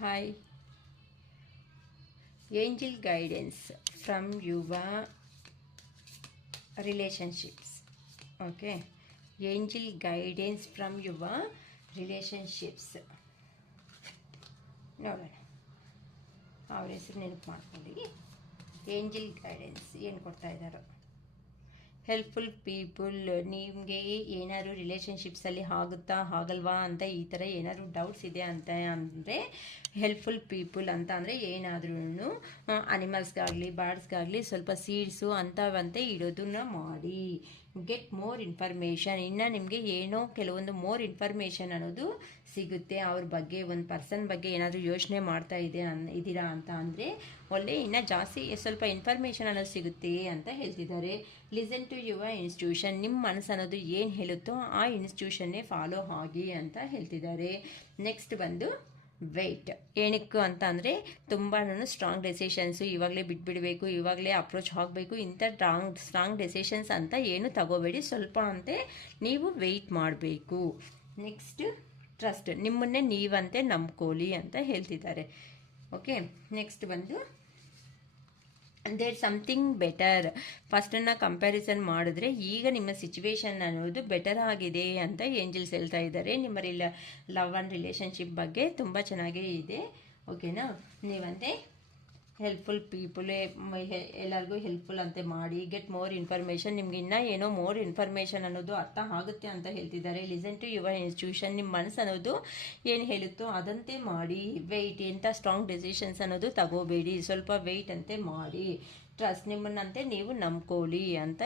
Hi, angel guidance from your relationships. Okay, angel guidance from your relationships. ನೋಡೋಣ ಅವ್ರ ಹೆಸರು ನೆನಪು ಮಾಡ್ಕೊಳ್ಳಿ. ಏಂಜಲ್ ಗೈಡೆನ್ಸ್ ಏನು ಕೊಡ್ತಾ ಇದ್ದಾರೋ. ಹೆಲ್ಪ್ಫುಲ್ ಪೀಪಲ್, ನಿಮಗೆ ಏನಾದ್ರು ರಿಲೇಷನ್ಶಿಪ್ಸಲ್ಲಿ ಆಗುತ್ತಾ ಆಗಲ್ವಾ ಅಂತ ಈ ಥರ ಏನಾದರೂ ಡೌಟ್ಸ್ ಇದೆ ಅಂತ ಅಂದರೆ ಹೆಲ್ಪ್ಫುಲ್ ಪೀಪಲ್ ಅಂತ ಅಂದರೆ ಏನಾದ್ರೂ ಅನಿಮಲ್ಸ್ಗಾಗಲಿ ಬರ್ಡ್ಸ್ಗಾಗಲಿ ಸ್ವಲ್ಪ ಸೀಡ್ಸು ಅಂಥವಂತೆ ಇಡೋದನ್ನ ಮಾಡಿ. ಗೆಟ್ ಮೋರ್ ಇನ್ಫಾರ್ಮೇಷನ್, ಇನ್ನು ನಿಮಗೆ ಏನೋ ಕೆಲವೊಂದು ಮೋರ್ ಇನ್ಫಾರ್ಮೇಷನ್ ಅನ್ನೋದು ಸಿಗುತ್ತೆ. ಅವ್ರ ಬಗ್ಗೆ, ಒಂದು ಪರ್ಸನ್ ಬಗ್ಗೆ ಏನಾದರೂ ಯೋಚನೆ ಮಾಡ್ತಾ ಇದ್ದೀರಾ ಅಂತ ಅಂದರೆ ಒಳ್ಳೆ ಇನ್ನೂ ಜಾಸ್ತಿ ಸ್ವಲ್ಪ ಇನ್ಫಾರ್ಮೇಷನ್ ಅನ್ನೋದು ಸಿಗುತ್ತೆ ಅಂತ ಹೇಳ್ತಿದ್ದಾರೆ. ಲಿಸನ್ ಟು ಯುವರ್ ಇನ್ಸ್ಟಿಟ್ಯೂಷನ್, ನಿಮ್ಮ ಮನಸ್ಸು ಅನ್ನೋದು ಏನು ಹೇಳುತ್ತೋ ಆ ಇನ್ಸ್ಟಿಟ್ಯೂಷನ್ನೇ ಫಾಲೋ ಆಗಿ ಅಂತ ಹೇಳ್ತಿದ್ದಾರೆ. ನೆಕ್ಸ್ಟ್ ಬಂದು ವೆಯ್ಟ್, ಏನಕ್ಕೆ ಅಂತ ಅಂದರೆ ತುಂಬಾ ಸ್ಟ್ರಾಂಗ್ ಡೆಸಿಷನ್ಸು ಇವಾಗಲೇ ಬಿಟ್ಬಿಡಬೇಕು, ಇವಾಗಲೇ ಅಪ್ರೋಚ್ ಆಗಬೇಕು, ಇಂಥ ಸ್ಟ್ರಾಂಗ್ ಡೆಸಿಷನ್ಸ್ ಅಂತ ಏನು ತಗೋಬೇಡಿ, ಸ್ವಲ್ಪ ಅಂತೆ ನೀವು ವೆಯ್ಟ್ ಮಾಡಬೇಕು. ನೆಕ್ಸ್ಟ್ ಟ್ರಸ್ಟ್, ನಿಮ್ಮನ್ನೇ ನೀವಂತೆ ನಂಬ್ಕೊಳ್ಳಿ ಅಂತ ಹೇಳ್ತಿದ್ದಾರೆ. ಓಕೆ, ನೆಕ್ಸ್ಟ್ ಬಂದು ದೇರ್ ಸಮಥಿಂಗ್ ಬೆಟರ್, ಫಸ್ಟನ್ನು ಕಂಪ್ಯಾರಿಸನ್ ಮಾಡಿದ್ರೆ ಈಗ ನಿಮ್ಮ ಸಿಚುವೇಶನ್ ಅನ್ನೋದು ಬೆಟರ್ ಆಗಿದೆ ಅಂತ ಏಂಜಲ್ಸ್ ಹೇಳ್ತಾ ಇದ್ದಾರೆ. ನಿಮ್ಮ ಲವ್ ಆ್ಯಂಡ್ ರಿಲೇಷನ್ಶಿಪ್ ಬಗ್ಗೆ ತುಂಬ ಚೆನ್ನಾಗೇ ಇದೆ. ಓಕೆನಾ, ನೀವಂತೆ ಹೆಲ್ಪ್ಫುಲ್ ಪೀಪಲ್, ಎಲ್ಲರಿಗೂ ಹೆಲ್ಪ್ಫುಲ್ ಅಂತೆ ಮಾಡಿ. ಗೆಟ್ ಮೋರ್ ಇನ್ಫಾರ್ಮೇಷನ್, ನಿಮ್ಗೆ ಇನ್ನೂ ಏನೋ ಮೋರ್ ಇನ್ಫಾರ್ಮೇಷನ್ ಅನ್ನೋದು ಅರ್ಥ ಆಗುತ್ತೆ ಅಂತ ಹೇಳ್ತಿದ್ದಾರೆ. ಲಿಸನ್ ಟು ಯುವರ್ ಇನ್ಸ್ಟಿಟ್ಯೂಷನ್, ನಿಮ್ಮ ಮನಸ್ಸು ಅನ್ನೋದು ಏನು ಹೇಳುತ್ತೋ ಅದಂತೆ ಮಾಡಿ. ವೆಯ್ಟ್, ಎಂಥ ಸ್ಟ್ರಾಂಗ್ ಡೆಸಿಷನ್ಸ್ ಅನ್ನೋದು ತಗೋಬೇಡಿ, ಸ್ವಲ್ಪ ವೆಯ್ಟ್ ಅಂತೆ ಮಾಡಿ. ಟ್ರಸ್ಟ್, ನಿಮ್ಮನ್ನಂತೆ ನೀವು ನಂಬ್ಕೊಳ್ಳಿ ಅಂತ